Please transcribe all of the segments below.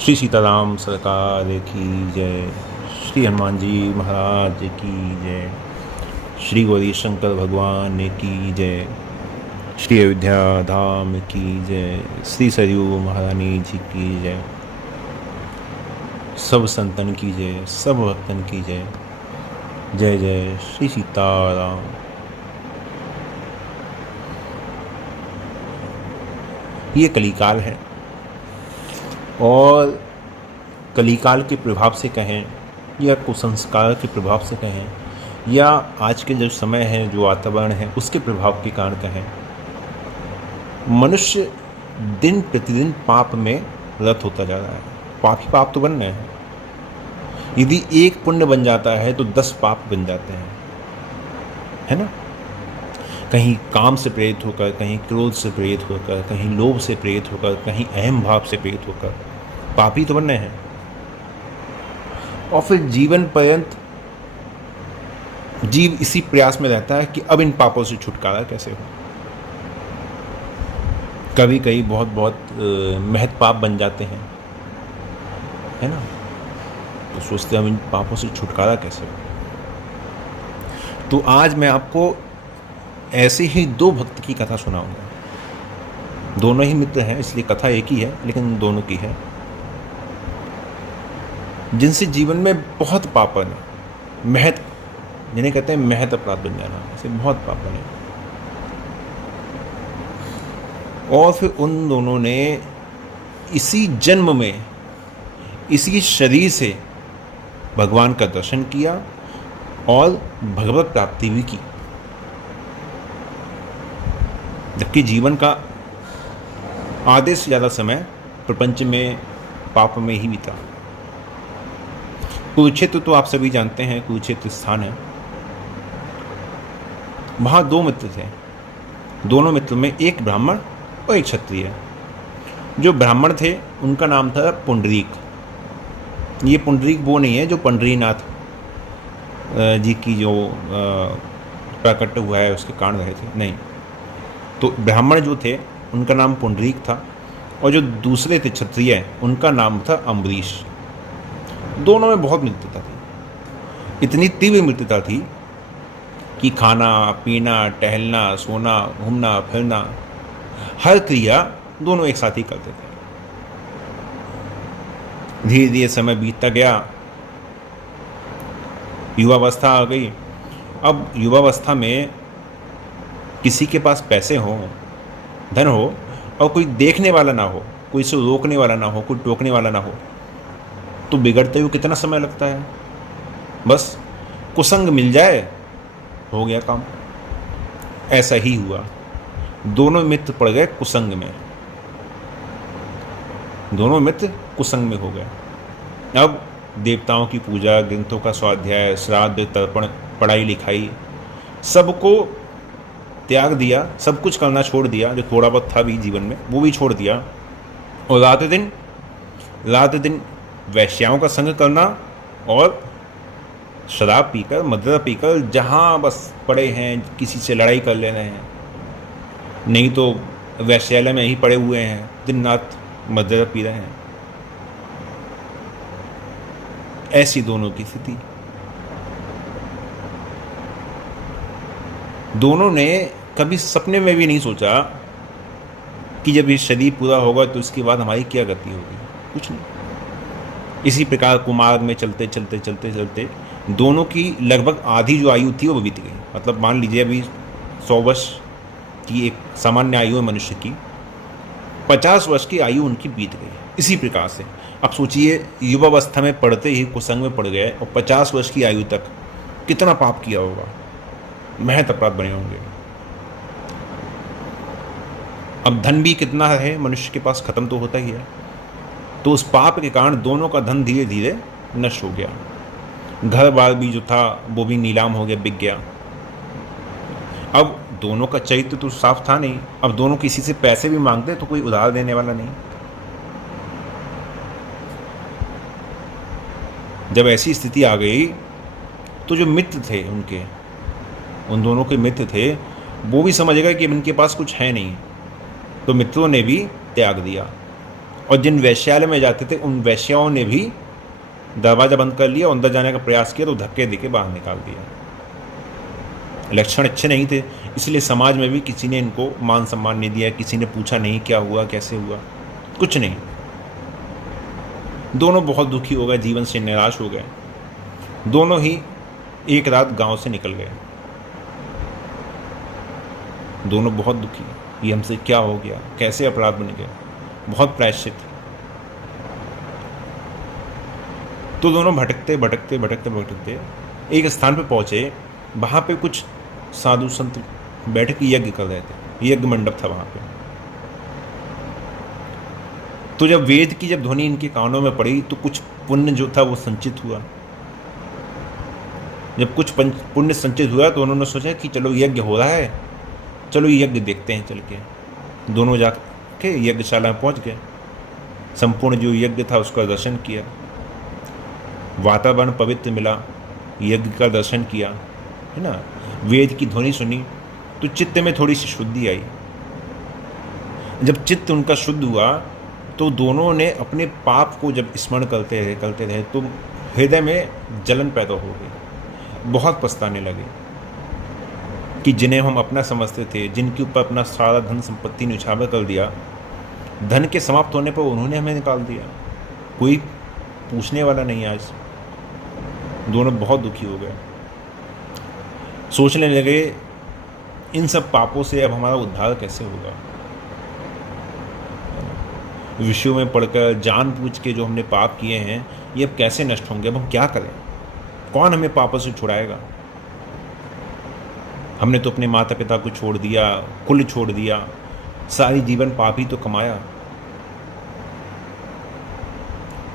श्री सीताराम सरकार की जय। श्री हनुमान जी महाराज की जय। श्री गौरी शंकर भगवान की जय। श्री अयोध्या धाम की जय। श्री सरयू महारानी जी की जय। सब संतन की जय, सब भक्तन की जय। जय जय श्री सीताराम। ये कलिकाल है और कलिकाल के प्रभाव से कहें या कुसंस्कार के प्रभाव से कहें या आज के जो समय है, जो वातावरण है, उसके प्रभाव के कारण कहें, मनुष्य दिन प्रतिदिन पाप में रत होता जा रहा है। पाप ही पाप तो बन रहे हैं। यदि एक पुण्य बन जाता है तो 10 पाप बन जाते हैं, है ना। कहीं काम से प्रेरित होकर, कहीं क्रोध से प्रेरित होकर, कहीं लोभ से प्रेरित होकर, कहीं अहम भाव से प्रेरित होकर पापी तो बनने हैं। और फिर जीवन पर्यंत जीव इसी प्रयास में रहता है कि अब इन पापों से छुटकारा कैसे हो। कभी कभी बहुत बहुत महत पाप बन जाते हैं, है ना। तो सोचते हैं अब इन पापों से छुटकारा कैसे हो। तो आज मैं आपको ऐसे ही 2 भक्त की कथा सुनाऊंगा। दोनों ही मित्र हैं, इसलिए कथा एक ही है, लेकिन दोनों की है, जिनसे जीवन में बहुत पाप बने, महत, जिन्हें कहते हैं महत अपराध बन जाना, ऐसे बहुत पाप बने। और फिर उन दोनों ने इसी जन्म में, इसी शरीर से भगवान का दर्शन किया और भगवत प्राप्ति भी की, जबकि जीवन का आधे से ज़्यादा समय प्रपंच में पाप में ही बीता। कुरुक्षेत्र तो आप सभी जानते हैं, कुरुक्षेत्र स्थान है। वहाँ 2 मित्र थे। दोनों मित्र में एक ब्राह्मण और एक क्षत्रिय। जो ब्राह्मण थे उनका नाम था पुंडरीक। ये पुंडरीक वो नहीं है जो पंडरीनाथ जी की जो प्रकट हुआ है उसके कारण रहे थे, नहीं। तो ब्राह्मण जो थे उनका नाम पुंडरीक था और जो दूसरे थे क्षत्रिय, उनका नाम था अम्बरीश। दोनों में बहुत मित्रता थी। इतनी तीव्र मित्रता थी कि खाना पीना, टहलना, सोना, घूमना फिरना, हर क्रिया दोनों एक साथ ही करते थे। धीरे धीरे समय बीतता गया, युवावस्था आ गई। अब युवावस्था में किसी के पास पैसे हो, धन हो और कोई देखने वाला ना हो, कोई इसे रोकने वाला ना हो, कोई टोकने वाला ना हो, तो बिगड़ते हुए कितना समय लगता है। बस कुसंग मिल जाए, हो गया काम। ऐसा ही हुआ। दोनों मित्र पड़ गए कुसंग में। दोनों मित्र कुसंग में हो गए। अब देवताओं की पूजा, ग्रंथों का स्वाध्याय, श्राद्ध, तर्पण, पढ़ाई लिखाई, सबको त्याग दिया। सब कुछ करना छोड़ दिया, जो थोड़ा बहुत था भी जीवन में वो भी छोड़ दिया। और रात दिन वैश्याओं का संग करना और शराब पीकर, मदिरा पीकर जहाँ बस पड़े हैं, किसी से लड़ाई कर ले रहे हैं, नहीं तो वैश्यालय में ही पड़े हुए हैं, दिन रात मदिरा पी रहे हैं। ऐसी दोनों की स्थिति। दोनों ने कभी सपने में भी नहीं सोचा कि जब ये शरीर पूरा होगा तो इसके बाद हमारी क्या गति होगी, कुछ नहीं। इसी प्रकार कुमार में चलते चलते चलते चलते दोनों की लगभग आधी जो आयु थी वो बीत गई। मतलब मान लीजिए अभी 100 वर्ष की एक सामान्य आयु है मनुष्य की, 50 वर्ष की आयु उनकी बीत गई इसी प्रकार से। अब सोचिए, युवावस्था में पढ़ते ही कुसंग में पड़ गए और 50 वर्ष की आयु तक कितना पाप किया होगा, महत अपराध बने होंगे। अब धन भी कितना है मनुष्य के पास, खत्म तो होता ही है। तो उस पाप के कारण दोनों का धन धीरे धीरे नष्ट हो गया। घर बार भी जो था वो भी नीलाम हो गया, बिक गया। अब दोनों का चरित्र तो साफ था नहीं। अब दोनों किसी से पैसे भी मांगते तो कोई उधार देने वाला नहीं। जब ऐसी स्थिति आ गई तो जो मित्र थे उनके, उन दोनों के मित्र थे, वो भी समझ गए कि इनके पास कुछ है नहीं। तो मित्रों ने भी त्याग दिया और जिन वैश्यालय में जाते थे उन वैश्याओं ने भी दरवाज़ा बंद कर लिया, अंदर जाने का प्रयास किया तो धक्के देके बाहर निकाल दिया। लक्षण अच्छे नहीं थे, इसलिए समाज में भी किसी ने इनको मान सम्मान नहीं दिया, किसी ने पूछा नहीं क्या हुआ कैसे हुआ, कुछ नहीं। दोनों बहुत दुखी हो गए, जीवन से निराश हो गए। दोनों ही एक रात गांव से निकल गए। दोनों बहुत दुखी, ये हमसे क्या हो गया, कैसे अपराध बन गए, बहुत प्रायश्चित। तो दोनों भटकते भटकते भटकते भटकते एक स्थान पर पहुंचे। वहां पे कुछ साधु संत बैठ के यज्ञ कर रहे थे, यज्ञ मंडप था वहां पे। तो जब वेद की जब ध्वनि इनके कानों में पड़ी तो कुछ पुण्य जो था वो संचित हुआ। जब कुछ पुण्य संचित हुआ तो उन्होंने सोचा कि चलो यज्ञ हो रहा है, चलो यज्ञ देखते हैं चल के। दोनों जाके यज्ञशाला में पहुंच गए। संपूर्ण जो यज्ञ था उसका दर्शन किया, वातावरण पवित्र मिला, यज्ञ का दर्शन किया, है ना, वेद की ध्वनि सुनी तो चित्त में थोड़ी सी शुद्धि आई। जब चित्त उनका शुद्ध हुआ तो दोनों ने अपने पाप को जब स्मरण करते रहे तो हृदय में जलन पैदा हो गई। बहुत पछताने लगे कि जिन्हें हम अपना समझते थे, जिनके ऊपर अपना सारा धन संपत्ति न्यौछावर कर दिया, धन के समाप्त होने पर उन्होंने हमें निकाल दिया, कोई पूछने वाला नहीं। आज दोनों बहुत दुखी हो गए। सोचने लगे इन सब पापों से अब हमारा उद्धार कैसे होगा। विषयों में पढ़कर जानबूझ के जो हमने पाप किए हैं ये अब कैसे नष्ट होंगे, अब हम क्या करें, कौन हमें पापों से छुड़ाएगा। हमने तो अपने माता पिता को छोड़ दिया, कुल छोड़ दिया, सारी जीवन पाप ही तो कमाया।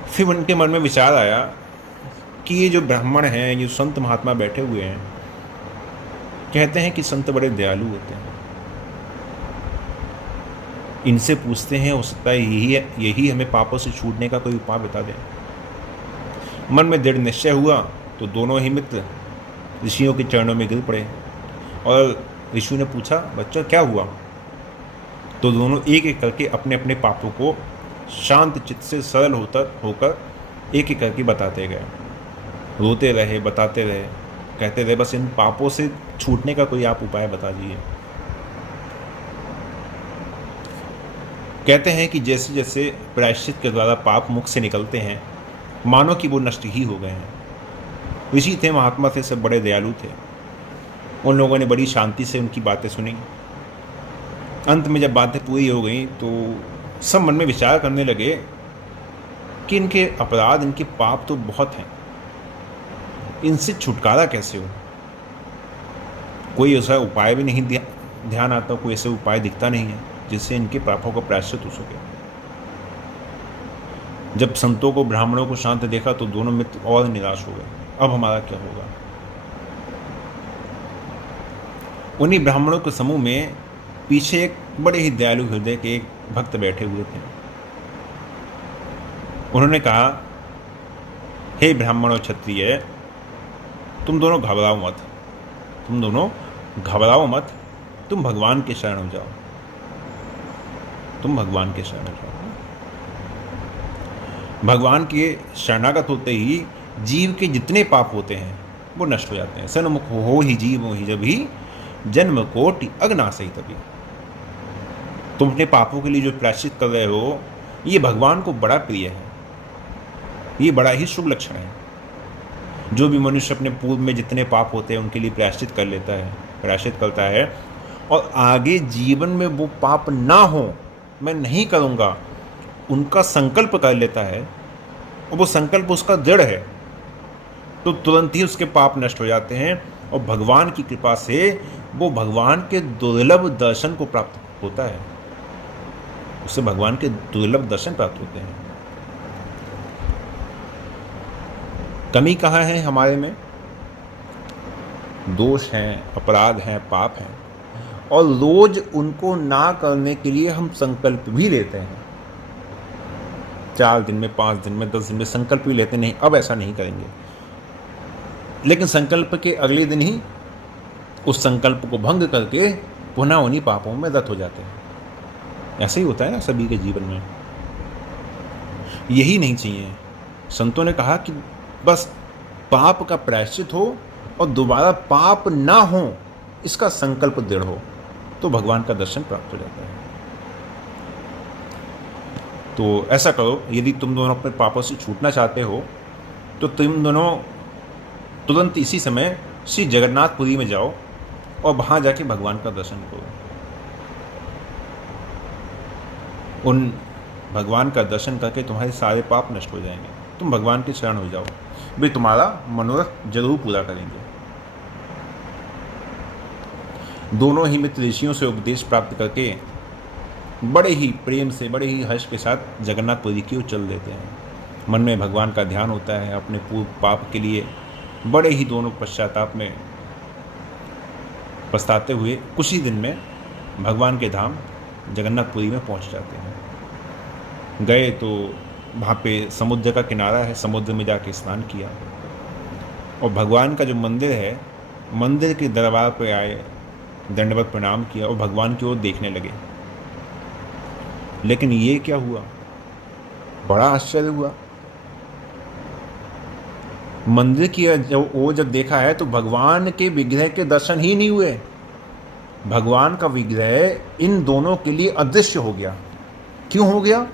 फिर उनके मन में विचार आया कि ये जो ब्राह्मण हैं, ये संत महात्मा बैठे हुए हैं, कहते हैं कि संत बड़े दयालु होते हैं, इनसे पूछते हैं, हो सकता है यही हमें पापों से छूटने का कोई उपाय बता दें। मन में दृढ़ निश्चय हुआ तो दोनों ही मित्र ऋषियों के चरणों में गिर पड़े और ऋषि ने पूछा, बच्चा क्या हुआ। तो दोनों एक एक करके अपने अपने पापों को शांत चित्त से सरल होकर एक एक करके बताते गए। रोते रहे, बताते रहे, कहते रहे बस इन पापों से छूटने का कोई आप उपाय बता दीजिए। कहते हैं कि जैसे जैसे प्रायश्चित के द्वारा पाप मुख से निकलते हैं, मानो कि वो नष्ट ही हो गए हैं। ऋषि थे, महात्मा थे, सब बड़े दयालु थे। उन लोगों ने बड़ी शांति से उनकी बातें सुनी। अंत में जब बातें पूरी हो गई तो सब मन में विचार करने लगे कि इनके अपराध, इनके पाप तो बहुत हैं, इनसे छुटकारा कैसे हो। कोई ऐसा उपाय भी नहीं ध्यान आता, कोई ऐसा उपाय दिखता नहीं है जिससे इनके पापों का प्रायश्चित हो सके। जब संतों को, ब्राह्मणों को शांत देखा तो दोनों मित्र और निराश हो गए, अब हमारा क्या होगा। उन्हीं ब्राह्मणों के समूह में पीछे एक बड़े ही दयालु हृदय के एक भक्त बैठे हुए थे। उन्होंने कहा, हे ब्राह्मण और क्षत्रिय, तुम दोनों घबराओ मत, तुम भगवान के शरण हो जाओ, तुम भगवान के शरण हो जाओ। भगवान के शरणागत होते ही जीव के जितने पाप होते हैं वो नष्ट हो जाते हैं। सन्मुख हो ही जीव ही जब ही जन्म कोटि अग्नासई तभी। तुम अपने पापों के लिए जो प्रायश्चित कर रहे हो ये भगवान को बड़ा प्रिय है, ये बड़ा ही शुभ लक्षण है। जो भी मनुष्य अपने पूर्व में जितने पाप होते हैं उनके लिए प्रायश्चित करता है और आगे जीवन में वो पाप ना हो, मैं नहीं करूँगा, उनका संकल्प कर लेता है और वो संकल्प उसका दृढ़ है, तो तुरंत ही उसके पाप नष्ट हो जाते हैं और भगवान की कृपा से वो भगवान के दुर्लभ दर्शन को प्राप्त होता है, उससे भगवान के दुर्लभ दर्शन प्राप्त होते हैं। कमी कहाँ है हमारे में? दोष हैं, अपराध हैं, पाप हैं, और रोज उनको ना करने के लिए हम संकल्प भी लेते हैं। 4 दिन में, 5 दिन में, 10 दिन में संकल्प भी लेते नहीं, अब ऐसा नहीं करेंगे, लेकिन संकल्प के अगले दिन ही उस संकल्प को भंग करके पुनः उन्हीं पापों में रत हो जाते हैं। ऐसे ही होता है ना सभी के जीवन में। यही नहीं चाहिए। संतों ने कहा कि बस पाप का प्रायश्चित हो और दोबारा पाप ना हो, इसका संकल्प दृढ़ हो, तो भगवान का दर्शन प्राप्त हो जाता है। तो ऐसा करो, यदि तुम दोनों अपने पापों से छूटना चाहते हो तो तुम दोनों तुरंत इसी समय श्री जगन्नाथपुरी में जाओ और वहाँ जाके भगवान का दर्शन करो। उन भगवान का दर्शन करके तुम्हारे सारे पाप नष्ट हो जाएंगे, तुम भगवान के शरण हो जाओ, वे तुम्हारा मनोरथ जरूर पूरा करेंगे। दोनों ही मित्र ऋषियों से उपदेश प्राप्त करके बड़े ही प्रेम से, बड़े ही हर्ष के साथ जगन्नाथपुरी की ओर चल देते हैं। मन में भगवान का ध्यान होता है। अपने पूर्व पाप के लिए बड़े ही दोनों पश्चाताप में पछताते हुए कुछ ही दिन में भगवान के धाम जगन्नाथपुरी में पहुंच जाते हैं। गए तो वहाँ पे समुद्र का किनारा है, समुद्र में जाके स्नान किया और भगवान का जो मंदिर है, मंदिर के दरबार पे आए, दंडवत प्रणाम किया और भगवान की ओर देखने लगे। लेकिन ये क्या हुआ, बड़ा आश्चर्य हुआ। मंदिर की ओर जब देखा है तो भगवान के विग्रह के दर्शन ही नहीं हुए। भगवान का विग्रह इन दोनों के लिए अदृश्य हो गया। क्यों हो गया?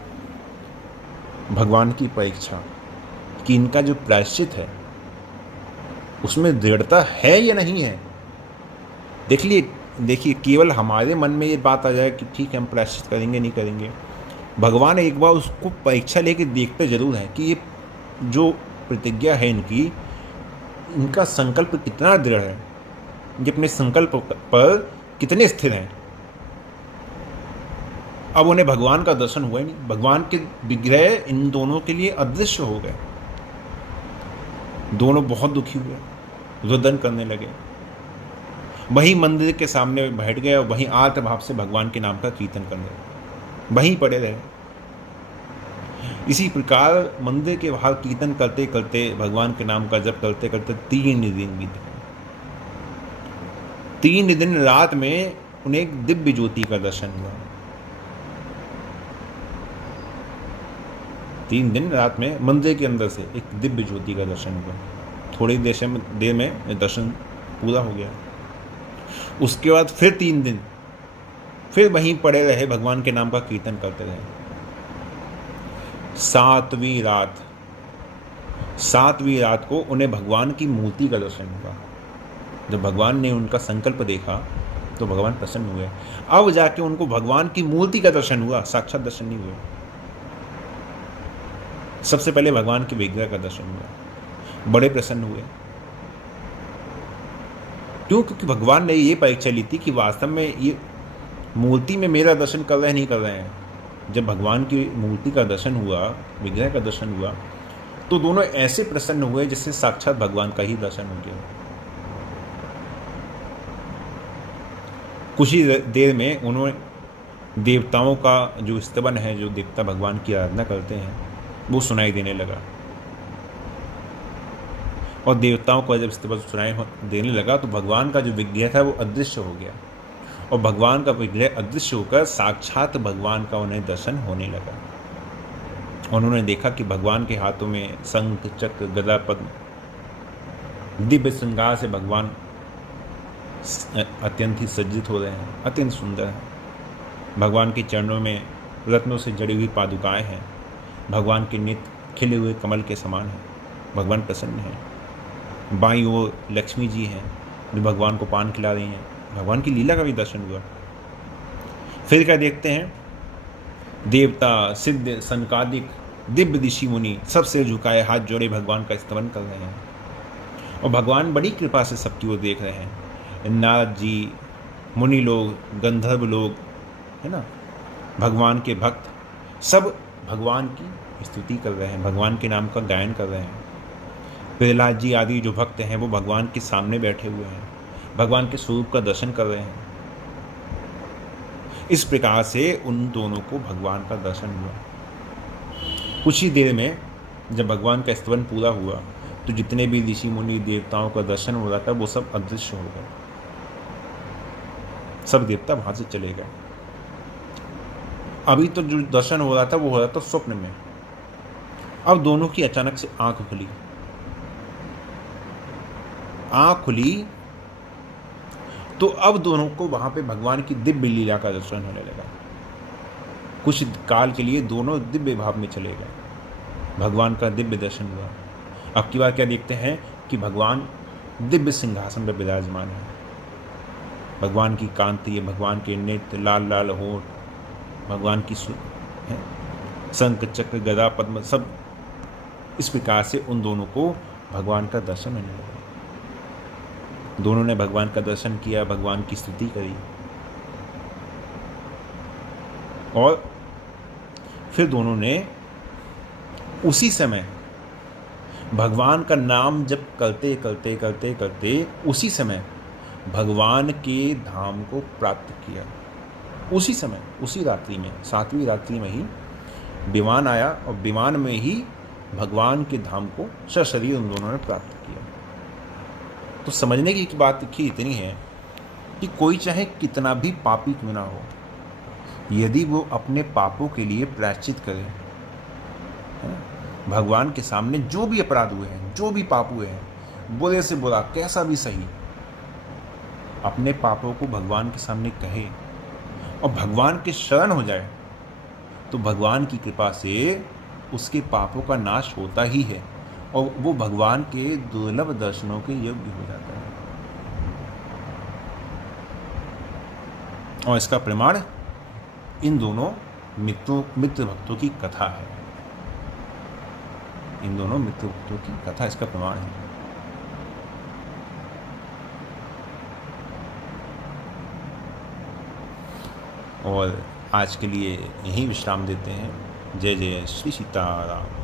भगवान की परीक्षा कि इनका जो प्रायश्चित है उसमें दृढ़ता है या नहीं है। देखिए, केवल हमारे मन में ये बात आ जाए कि ठीक है हम प्रायश्चित करेंगे नहीं करेंगे, भगवान एक बार उसको परीक्षा लेके देखते जरूर है कि ये जो प्रतिज्ञा है इनका संकल्प कितना दृढ़ है, ये अपने संकल्प पर कितने स्थिर हैं। अब उन्हें भगवान का दर्शन हुआ ही नहीं, भगवान के विग्रह इन दोनों के लिए अदृश्य हो गए। दोनों बहुत दुखी हुए, रुदन करने लगे। वहीं मंदिर के सामने बैठ गए और वहीं आर्त भाव से भगवान के नाम का कीर्तन करने लगे, वहीं पड़े रहे। इसी प्रकार मंदिर के बाहर कीर्तन करते करते, भगवान के नाम का जप करते करते 3 दिन बीत गए। 3 दिन रात में उन्हें एक दिव्य ज्योति का दर्शन हुआ। 3 दिन रात में मंदिर के अंदर से एक दिव्य ज्योति का दर्शन हुआ। थोड़ी देर में दर्शन पूरा हो गया। उसके बाद फिर 3 दिन फिर वहीं पड़े रहे, भगवान के नाम का कीर्तन करते रहे। 7वीं रात को उन्हें भगवान की मूर्ति का दर्शन हुआ। जब भगवान ने उनका संकल्प देखा तो भगवान प्रसन्न हुए। अब जाके उनको भगवान की मूर्ति का दर्शन हुआ, साक्षात दर्शन नहीं हुआ। सबसे पहले भगवान के विग्रह का दर्शन हुआ, बड़े प्रसन्न हुए। क्यों? क्योंकि भगवान ने ये परीक्षा ली थी कि वास्तव में ये मूर्ति में मेरा दर्शन कर रहे हैं नहीं कर रहे हैं। जब भगवान की मूर्ति का दर्शन हुआ, विग्रह का दर्शन हुआ, तो दोनों ऐसे प्रसन्न हुए जिससे साक्षात भगवान का ही दर्शन हो गया। कुछ ही देर में उन्होंने देवताओं का जो स्तवन है, जो देवता भगवान की आराधना करते हैं, वो सुनाई देने लगा। और देवताओं को जब स्तवन सुनाई देने लगा तो भगवान का जो विग्रह था वो अदृश्य हो गया। और भगवान का विग्रह अदृश्य होकर साक्षात भगवान का उन्हें दर्शन होने लगा। उन्होंने देखा कि भगवान के हाथों में शंख, चक्र, गदा, पद्म, दिव्य श्रृंगार से भगवान अत्यंत ही सज्जित हो रहे हैं, अत्यंत सुंदर है। भगवान के चरणों में रत्नों से जड़ी हुई पादुकाएं हैं। भगवान के नेत्र खिले हुए कमल के समान हैं। भगवान प्रसन्न हैं। बाईं ओर लक्ष्मी जी हैं जो भगवान को पान खिला रही हैं। भगवान की लीला का भी दर्शन हुआ। फिर क्या देखते हैं, देवता, सिद्ध, सनकादिक, दिव्य ऋषि मुनि सब सिर झुकाए हाथ जोड़े भगवान का स्तवन कर रहे हैं। और भगवान बड़ी कृपा से सबकी ओर देख रहे हैं। नारद जी, मुनि लोग, गंधर्व लोग, है ना, भगवान के भक्त सब भगवान की स्तुति कर रहे हैं, भगवान के नाम का गायन कर रहे हैं। प्रहलाद जी आदि जो भक्त हैं वो भगवान के सामने बैठे हुए हैं, भगवान के स्वरूप का दर्शन कर रहे हैं। इस प्रकार से उन दोनों को भगवान का दर्शन हुआ। कुछ ही देर में जब भगवान का स्तवन पूरा हुआ तो जितने भी ऋषि मुनि देवताओं का दर्शन हो रहा था वो सब अदृश्य हो गए। सब देवता वहां से चले गए। अभी तो जो दर्शन हो रहा था वो हो रहा था स्वप्न में। अब दोनों की अचानक से आंख खुली। आंख खुली तो अब दोनों को वहां पे भगवान की दिव्य लीला का दर्शन होने लगा। कुछ काल के लिए दोनों दिव्य भाव में चले गए। भगवान का दिव्य दर्शन हुआ। अब की बार क्या देखते हैं कि भगवान दिव्य सिंहासन पर विराजमान है। भगवान की कांति है, भगवान के नेत्र, लाल लाल होठ, भगवान की शंख चक्र गदा पद्म, सब इस प्रकार से उन दोनों को भगवान का दर्शन होने लगा। दोनों ने भगवान का दर्शन किया, भगवान की स्तुति करी, और फिर दोनों ने उसी समय भगवान का नाम जप करते करते करते करते उसी समय भगवान के धाम को प्राप्त किया। उसी समय, उसी रात्रि में, 7वीं रात्रि में ही विमान आया और विमान में ही भगवान के धाम को सशरीर उन दोनों ने प्राप्त किया। तो समझने की बात देखिए इतनी है कि कोई चाहे कितना भी पापी क्यों ना हो, यदि वो अपने पापों के लिए प्रायश्चित करे, भगवान के सामने जो भी अपराध हुए हैं, जो भी पाप हुए हैं, बुरे से बुरा कैसा भी सही, अपने पापों को भगवान के सामने कहे और भगवान के शरण हो जाए, तो भगवान की कृपा से उसके पापों का नाश होता ही है और वो भगवान के दुर्लभ दर्शनों के योग्य हो जाता है। और इसका प्रमाण इन दोनों मित्र भक्तों की कथा है। इन दोनों मित्र भक्तों की कथा इसका प्रमाण है। और आज के लिए यहीं विश्राम देते हैं। जय जय श्री सीताराम।